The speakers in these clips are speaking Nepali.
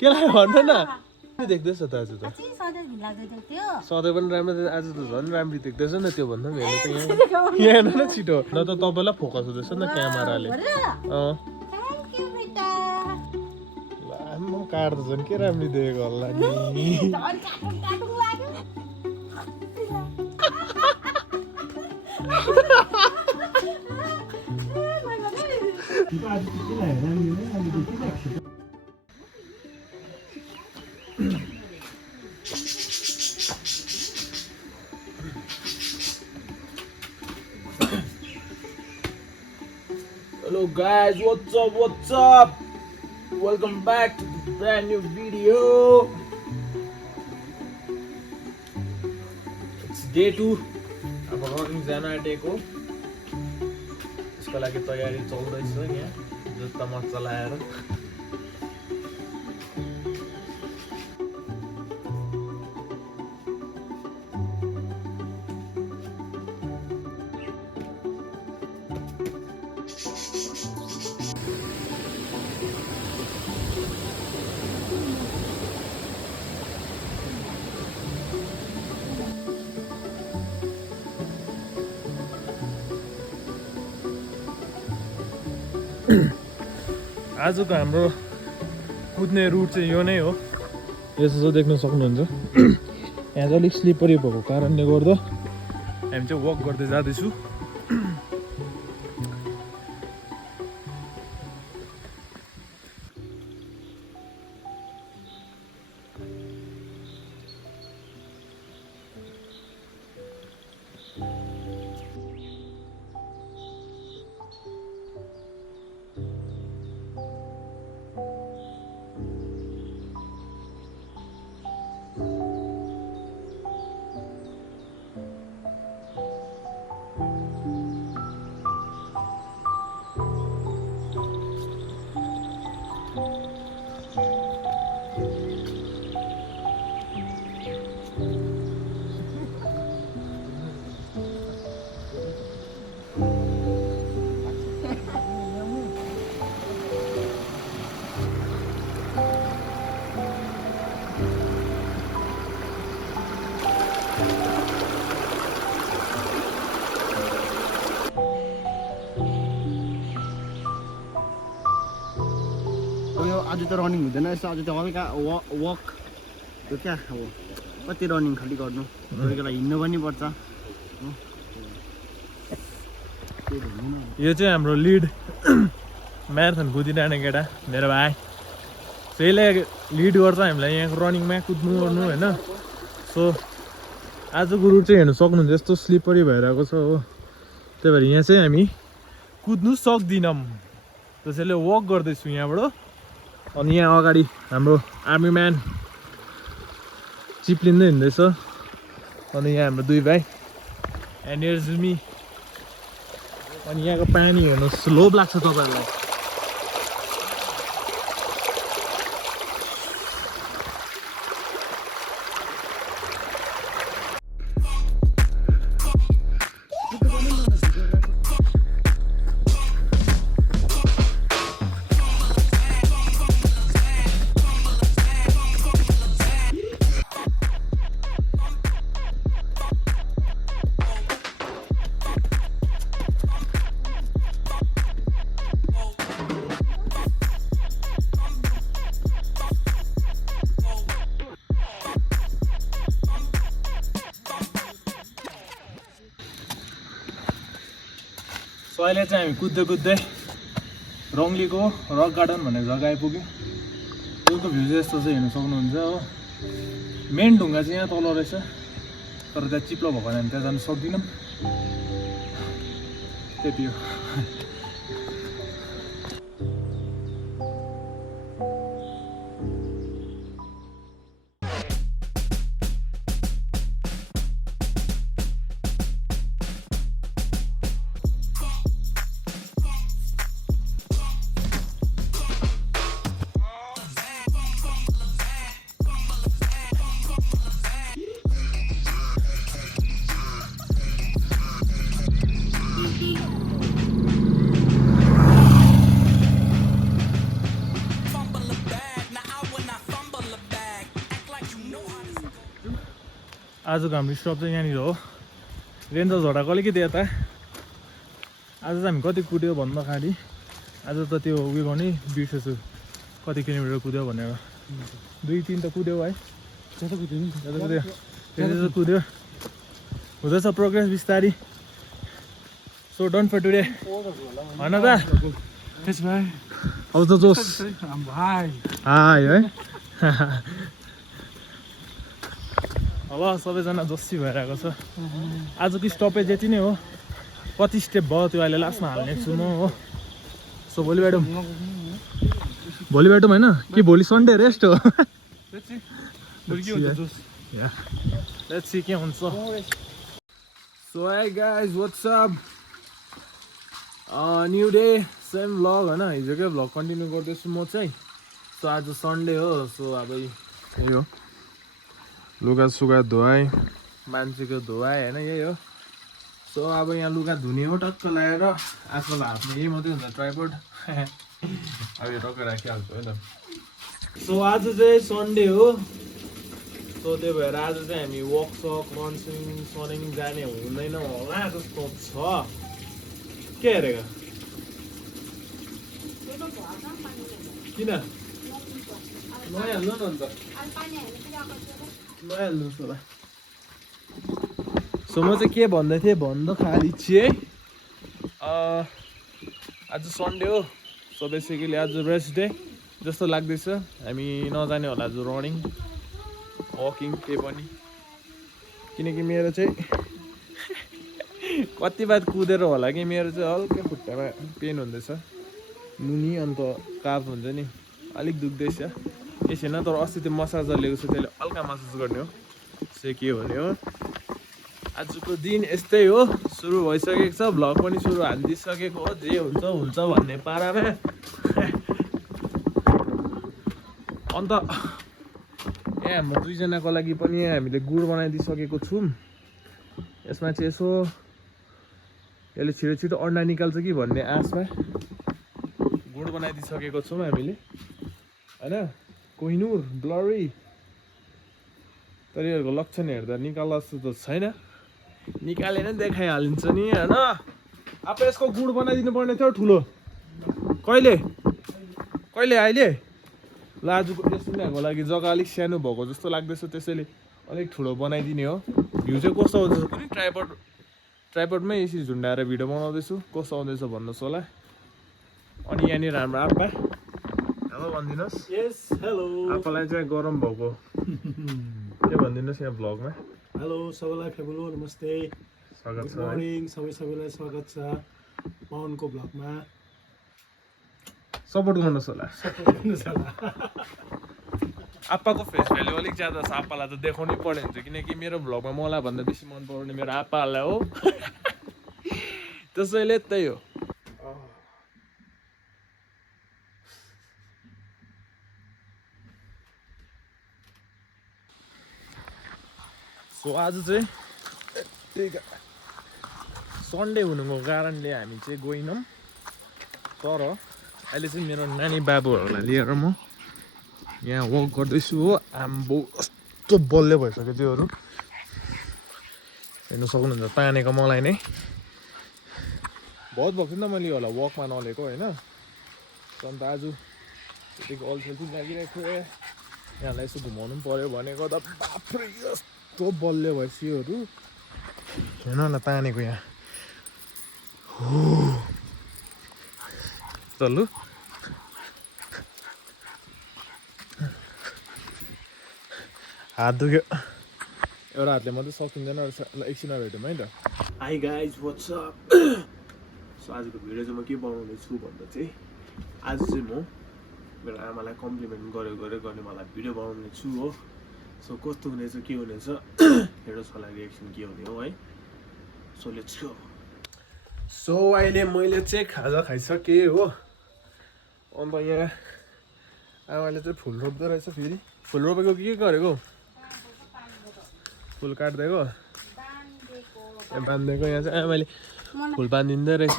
के लाग्यो भन्नु न देख्दैछ त आज त सधैँ पनि राम्रो आज त झन् राम्रो देख्दैछ नि त्यो भन्दा पनि हेर्नु त यहाँ हेर्नु न छिटो न त तपाईँलाई फोकस हुँदैछ नि त क्यामेराले आम्म कार त झन् के राम्रो देखेको होला नि Hello guys, what's up? Welcome back to the brand new video. It's day 2. अब रनिङ जान आँटेको यसको लागि तयारी चल्दैछ यहाँ जुत्ता मजा लाएर आजको हाम्रो कुद्ने रुट चाहिँ यो नै हो यसो चाहिँ देख्न सक्नुहुन्छ यहाँ चाहिँ अलिक स्लिपरी भएको कारणले गर्दा हामी चाहिँ वक गर्दै जाँदैछु आज त रनिङ हुँदैन यसो आज त हल्का वक त्यो क्या अब कति रनिङ खालि गर्नु त्यसको लागि हिँड्नु पनि पर्छ यो चाहिँ हाम्रो लिड म्याराथन कुदिरहने केटा मेरो भाइ त्यसले लिड गर्छ हामीलाई यहाँ रनिङमा कुद्नु गर्नु होइन सो आजको रुट चाहिँ हेर्नु सक्नुहुन्छ यस्तो स्लिपरी भइरहेको छ हो त्यही भएर यहाँ चाहिँ हामी कुद्नु सक्दिनौँ त्यसैले वक गर्दैछु यहाँबाट अनि यहाँ अगाडि हाम्रो आर्मी म्यान चिप्लिँदै हिँड्दैछ अनि यहाँ हाम्रो दुई भाइ एन्ड हियर्स मी अनि यहाँको पानी हेर्नुहोस् लोभ लाग्छ तपाईँहरूलाई सो अहिले चाहिँ हामी कुद्दै कुद्दै रङ्गलीको रक गार्डन भन्ने जग्गा आइपुग्यौँ त्यसको भ्यू चाहिँ यस्तो चाहिँ हेर्नु सक्नुहुन्छ हो मेन ढुङ्गा चाहिँ यहाँ तल रहेछ तर त्यहाँ चिप्लो भएको हामी त्यहाँ जानु सक्दैनौँ त्यति हो आजको हाम्रो स्टप चाहिँ यहाँनिर हो रेन्जर झोडाको अलिकति यता आज चाहिँ हामी कति कुद्यो भन्दाखेरि आज त त्यो उयो गर्ने बिर्सेछु कति किलोमिटर कुद्यो भनेर 2-3 त कुद्यो है कुद्यो हुँदैछ प्रोग्रेस बिस्तारी सो डन फर टुडे होइन त अब त जोस हाई है अब सबैजना जोसी भएर आएको छ आजको स्टपेज यति नै हो कति स्टेप भयो त्यो अहिले लास्टमा हाल्ने छु म हो सो भोलि बाटौँ होइन कि भोलि सन्डे रेस्ट हो लेट्स सी के हुन्छ so hi guys what's up new day same vlog होइन हिजोकै भ्लग कन्टिन्यू गर्दैछु म चाहिँ सो आज सन्डे हो सो अब यही हो लुगा सुगा धुवाएँ मान्छेको धुवाएँ होइन यही हो सो अब यहाँ लुगा धुने हो टक्क लगाएर आजकल हातमा यही मात्रै हुन्छ ट्राइपोड अब यो टक्क राखिहाल्छु है त सो आज चाहिँ सन्डे हो सो त्यही भएर आज चाहिँ हामी वर्कसप रनिङ जाने हुँदैन होला जस्तो छ के हेरेको किन नहाल्नु न अन्त नहाल्नुहोस् होला सो म चाहिँ के भन्दै थिएँ भन्दाखेरि चाहिँ आज सन्डे हो सो बेसिकली आज रेस्ट डे जस्तो लाग्दैछ हामी नजाने होला आज रनिङ वकिङ केही पनि किनकि मेरो चाहिँ कति बार कुदेर होला कि मेरो चाहिँ हल्का खुट्टामा पेन हुँदैछ मुनि अन्त काफ हुन्छ नि अलिक दुख्दैछ यसैन तर अस्ति त्यो मसाजर लिएको छु त्यसले हल्का मसाज गर्ने हो से के हुने हो आजको दिन यस्तै हो सुरु भइसकेको छ भ्लग पनि सुरु हालिदिइसकेको हो जे हुन्छ हुन्छ भन्ने पारामा अन्त हाम्रो दुईजनाको लागि पनि हामीले गुड बनाइदिइसकेको छौँ यसमा चाहिँ यसो यसले छिटो छिटो अन्डा निकाल्छ कि भन्ने आशमा गुड बनाइदिइसकेको छौँ हामीले होइन कोहिनुर ब्लरी तर योहरूको लक्षण हेर्दा निकाल्दा जस्तो त छैन निकालेर देखाइहालिन्छ नि होइन अब यसको गुड बनाइदिनु पर्ने थियो ठुलो कहिले अहिले ल आजको यसको लागि जग्गा अलिक सानो भएको जस्तो लाग्दैछ त्यसैले अलिक ठुलो बनाइदिने हो भ्यू चाहिँ कस्तो आउँदैछ कुनै ट्राइपोडमै यसरी झुन्डाएर भिडियो बनाउँदैछु कस्तो आउँदैछ भन्नुहोस् होला अनि यहाँनिर हाम्रो आप्पा हेलो भनिदिनुहोस् यस हेलो आप्पालाई चाहिँ गरम भएको के भनिदिनुहोस् यहाँ भ्लगमा हेलो सबैलाई फेबुलो नमस्ते स्वागत छ मर्निङ सबैलाई स्वागत छ पवनको भ्लगमा सपोर्ट गर्नुहोस् होला आप्पाको फेस भ्याल्यु अलिक ज्यादा छ आप्पालाई त देखाउनै पर्ने हुन्छ किनकि मेरो भ्लगमा मलाई भन्दा बेसी मन पराउने मेरो आप्पालाई हो त्यसैले त्यही हो सो आज चाहिँ सन्डे हुनुको कारणले हामी चाहिँ गएनौँ तर अहिले चाहिँ मेरो नानी बाबुहरूलाई लिएर म यहाँ वक गर्दैछु हो आम्बो कस्तो बल्ले भइसक्यो त्योहरू हेर्नु सक्नुहुन्छ तानेको मलाई नै बहुत भएको थियो नि त मैले होला वकमा नलिएको होइन अन्त आज त्यतिको अल्छेल चाहिँ लागिरहेको थियो यहाँलाई यसो घुमाउनु पनि पऱ्यो भनेको त बाफ्रे यस्तो बल्ले भएपछि योहरू हेर्नु न तानेको यहाँ चल्लु हात दुख्यो एउटा हातले मात्रै सकिँदैन एकछिन भेटौँ है त hi guys what's up so आजको भिडियो चाहिँ म के बनाउने छु भन्दा चाहिँ आज चाहिँ म मेरो आमालाई कम्प्लिमेन्ट गर्ने मलाई भिडियो बनाउने छु हो सो कस्तो हुनेछ के हुनेछ हेर्नुहोस् होला रिएक्सन के हुने हो है सो लेट्स गो सो अहिले मैले चाहिँ खाजा खाइसकेँ हो अन्त यहाँ आमाले चाहिँ फुल रोप्दो रहेछ फेरि फुल रोपेको के गरेको फुल काट्दिएको यहाँ बाँधिदिएको यहाँ चाहिँ आमाले फुल बाँधिँदै रहेछ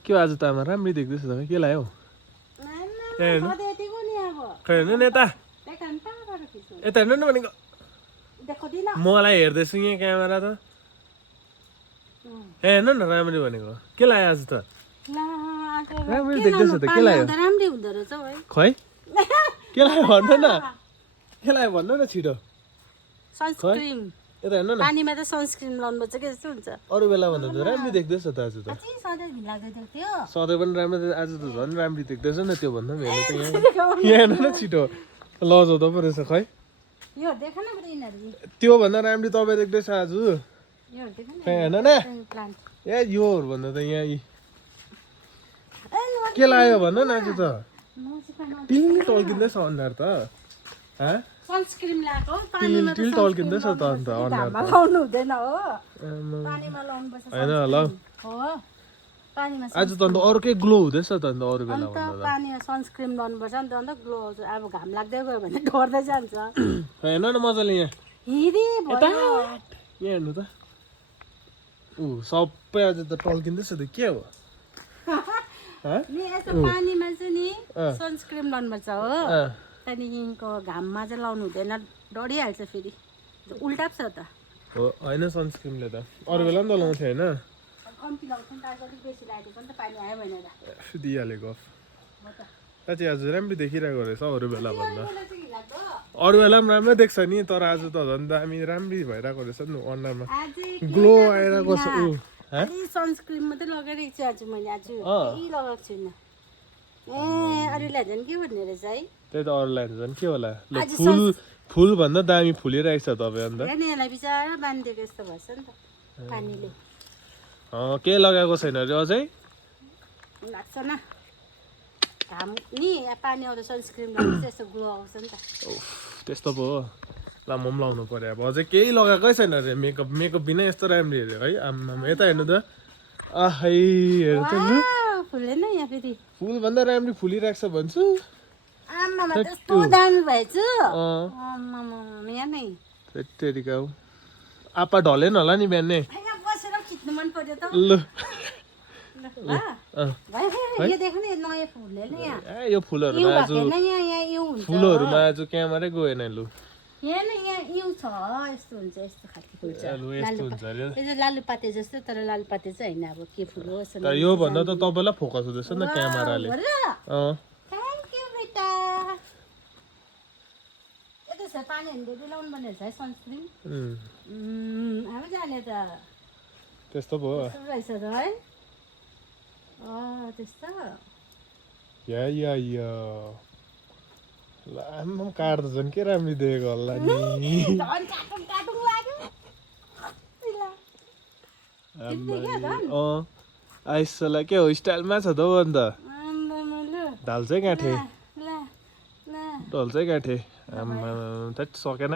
के हो आज त आमा राम्रै देख्दैछ तपाईँ के लाग्यो हेर्नु खै हेर्नु नि यता हेर्नु न भनेको मलाई हेर्दैछु यहाँ क्यामेरा त ए हेर्नु न राम्ररी भनेको के लाग्यो आज त राम्ररी देख्दैछ त के लाग्यो राम्रै हुँदो रहेछ है खै के लाग्यो भन्नु न के लाग्यो भन्नु न छिटो सनस्क्रिन यता हेर्नु न पानीमा त सनस्क्रिन लाउनुपर्छ के जस्तो हुन्छ अरू बेला भन्दा त राम्ररी देख्दैछ त आज त सधैँ भिलाग्दै देख्थ्यो सधैँ पनि राम्रो आज त झन् राम्ररी देख्दैछ नि त्यो भन्दा पनि हेर्नु त यहाँ हेर्नु न छिटो लजाउँदो पो रहेछ खै यो देख न बरु यिनीहरू त्यो भन्दा राम्ररी तपाईँ देख्दैछ आज यो देख न हेर्न न प्लान्ट ए योहरू भन्दा त यहाँ के लाग्यो भन्नु न आज त टिल टल्किँदैछ अनुहार त सनस्क्रिन लगाएको टिल टल्किँदैछ त अन्त अनुहार त लाउनु हुँदैन हो पानीमा लाउनुपर्छ होइन ल हो पानीमा आज त अन्त अर्कै ग्लो हुँदैछ त अन्त अरू बेला अन्त पानीमा सनस्क्रिन लाउनुपर्छ नि त अन्त ग्लो आउँछ अब घाम लाग्दै गयो भने डढ्दै जान्छ हेर्न न मजाले यहाँ हिरी भयो यहाँ हेर्नु त सबै आज त टल्किँदैछ त के हो नि यस्तो पानीमा चाहिँ नि सनस्क्रिन लाउनुपर्छ हो त्यहाँदेखिको घाममा चाहिँ लाउनु हुँदैन डढिहाल्छ फेरि उल्टा पो छ त हो होइन सनस्क्रिनले त अरू बेला पनि त लाउँथ्यो होइन कम्ती लाउँछ नि त अलिक बेसी लगाएको पनि त पानी आयो भनेर दिइहालेको चाहिँ आज राम्रो देखिरहेको रहेछ अरू बेला भन्दा अरू बेला पनि राम्रै देख्छ नि तर आज त झन् दामी राम्रै भइरहेको रहेछ नि अनुहारमा ग्लो आइरहेको छ सनस्क्रिन मात्रै लगाइरहेको छु आज मैले आज केही लगाएको छुइनँ ए अरूलाई झन् के भन्ने रहेछ है त्यही त अरूलाई झन् के होला फुल फुल भन्दा दामी फुलिरहेको छ तपाईँ अन्त हेर्ने यसलाई बिचरा बाँधिदिएको जस्तो भएछ नि त पानीले के लगाएको छैन अरे अझै लाग्छ न घाम नि पानी आउँदा सनस्क्रिन लगाउँछ यस्तो ग्लो आउँछ नि त त्यस्तो पो हो ल म पनि लाउनु पर्यो अब अझै केही लगाएकै छैन अरे मेकअप मेकअप बिना यस्तो राम्ररी हेऱ्यो है आम्मामा यता हेर्नु त आहै हेर्नु त लु फुल्दैन यहाँ फेरि फुल भन्दा राम्ररी फुलिरहेको छ भन्छु आम्मामा त्यस्तो दामी भएछ आम्मामा यहाँ नै त्यतिका हो आपा ढलेन होला नि बिहानै यहाँ बसेर खिच्नु मन पर्यो त ल यो देख न नयाँ फुलले नि यहाँ यो फुलहरूमा आज यहाँ इउ हुन्छ फुलहरूमा आज क्यामेरै गएन लु यहाँ न यहाँ इउ छ यस्तो हुन्छ यस्तो खालको फुल छ यस्तो हुन्छ अरे यो लालुपाते जस्तो तर लालुपाते चाहिँ होइन अब के फुल हो तर यो भन्दा त तपाईँलाई फोकस हुँदैछ नि क्यामेराले थ्याङ्क यू बेटा यता छ पानी हाल्दै लाउनु पर्ने रहेछ है सनस्क्रिन अब जाने त त्यस्तो पो रहेछ त है त्यस्तो या या या आम्मा काट्दा झन् के राम्रो देखेको होला नि आइसला के हो स्टाइलमा छ त हौ अन्त ढाल्छै गाँठे ढल्छै गाँठे आम्मा थैट सकेन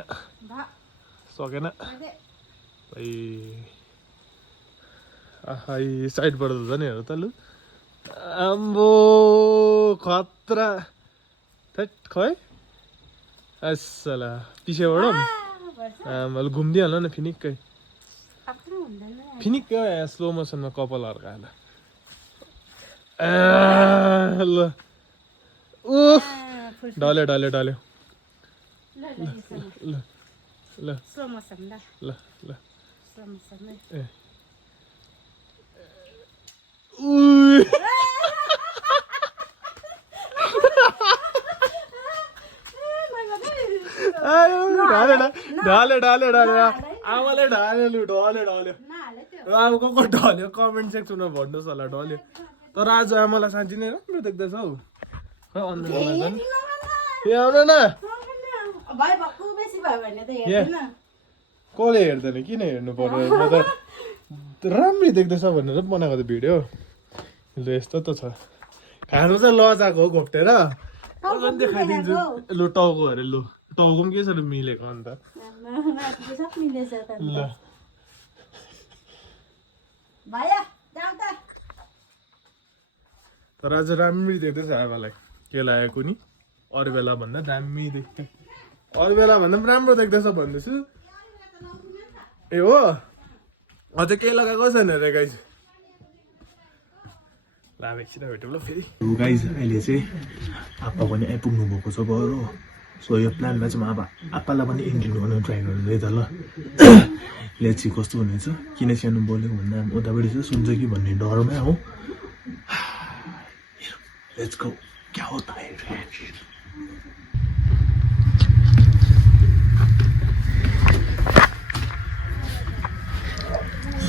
सकेन आहा साइडबाट त झन् हेर त लु आम्बो खतरा थैट खै आइसला पिछेबाट आम्मा घुमिदिइहाल्नु न फिनिक्कै फिनिक्कै स्लो मोसनमा कपाल हर्काएर ल उफ ढल्यो ढल्यो ढल्यो ल ल ल ल ए ढाल्यो ढाल्यो ढाल्यो आमाले ढाल्यो लु ढल्यो ढल्यो अब को ढल्यो कमेन्ट सेक्सनमा भन्नुहोस् होला ढल्यो तर आज आमालाई साँच्ची नै राम्रो देख्दैछ हौ खै अनुहारमा झन् ए आउन न कसले हेर्दैन किन हेर्नु पर्यो म त राम्रै देख्दैछ भनेर बनाएको त भिडियो ल यस्तो त छ खानु चाहिँ लजाएको हो घोप्टेर देखाइदिन्छु लु टाउको अरे लु टाउको पनि के छ मिलेको अन्त ल तर आज राम्रै देख्दैछ आमालाई के लागेको नि अरू बेला भन्दा दामी देख्छ अरू बेला भन्दा पनि राम्रो देख्दैछ भन्दैछु ए हो अझै केही लगाएको छैन अरे गाइज ल एकछिन भेटौँ ल फेरि गाइज अहिले चाहिँ आप्पा पनि आइपुग्नु भएको छ घर हो सो यो प्लानमा चाहिँ म अब आप्पालाई पनि इन्क्लुड गर्नु ट्राई गर्नु है त ल लेट्स सी कस्तो हुनेछ किन सानो बोलेको भन्दा उतापट्टि चाहिँ सुन्छ कि भन्ने डरमा हो लेट्स गो क्या होता है रिएक्सन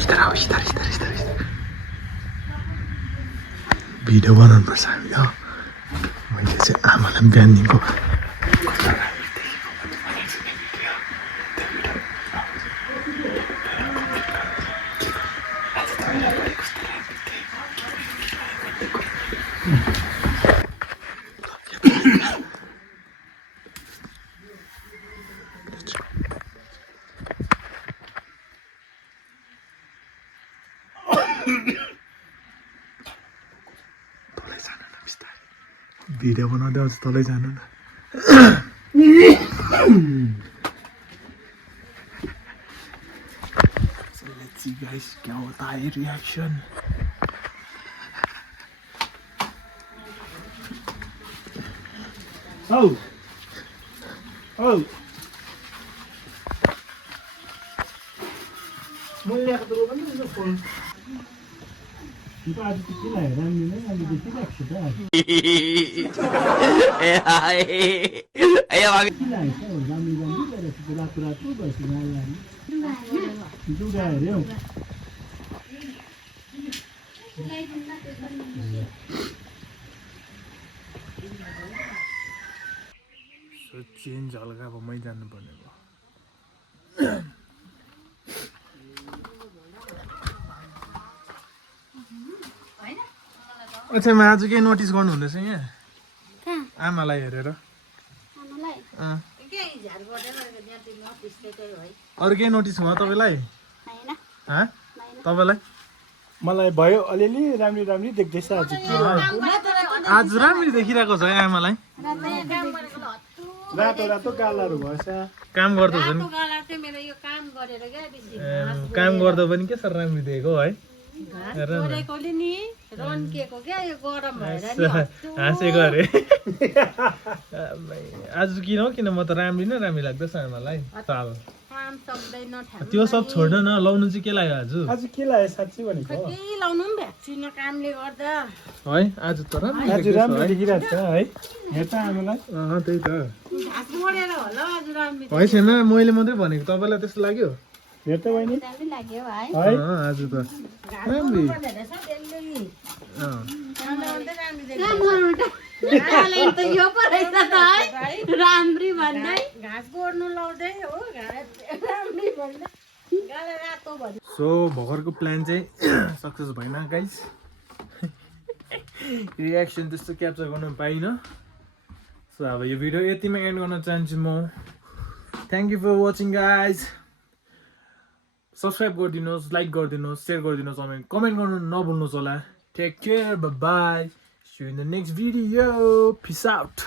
इधर आओ इधर भिडियो बनाउनु पर्छ हामी हो मैले चाहिँ आमालाई बिहानदेखिको भिडियो बनाउँदै आउँछ तलै जानु न So let's see guys क्या होता है रिएक्शन मूल्यको त रोक्नु नि फोन त्यो आज त किन राम्रो नै अहिले देखिरहेको छु त चेन्ज हल्का अब मै जानु पर्ने भयो अच्छा म आज के नोटिस गर्नु हुँदैछ यहाँ आमालाई हेरेर अरू केही नोटिस भयो तपाईँलाई तपाईँलाई मलाई भयो अलिअलि राम्री देख्दैछ आज आज राम्ररी देखिरहेको छ है आमालाई रातो गालाहरू भएछ काम गर्दा छ नि काम गर्दा पनि के सर राम्ररी दिएको है हाँसेको अरे आज किन हो किन म त राम्री नै राम्री लाग्दैछ आमालाई ताल त्यो सब छोड्न न लाउनु चाहिँ के लाग्यो आज के लाग्यो साँच्चै भनेको है आज त आज राम्रो देखिरहेको छ है हेर त आमालाई त्यही त है छैन मैले मात्रै भनेको तपाईँलाई त्यस्तो लाग्यो हेर त बहिनी आज त राम्री सो भर्खरको प्लान चाहिँ सक्सेस भएन गाइस रिएक्सन त्यस्तो क्याप्चर गर्न पाइनँ सो अब यो भिडियो यतिमा एन्ड गर्न चाहन्छु म thank you for watching guys subscribe गरिदिनुहोस् लाइक गरिदिनुहोस् सेयर गरिदिनुहोस् कमेन्ट गर्नु नभुल्नुहोस् होला take care bye see you in the next video peace out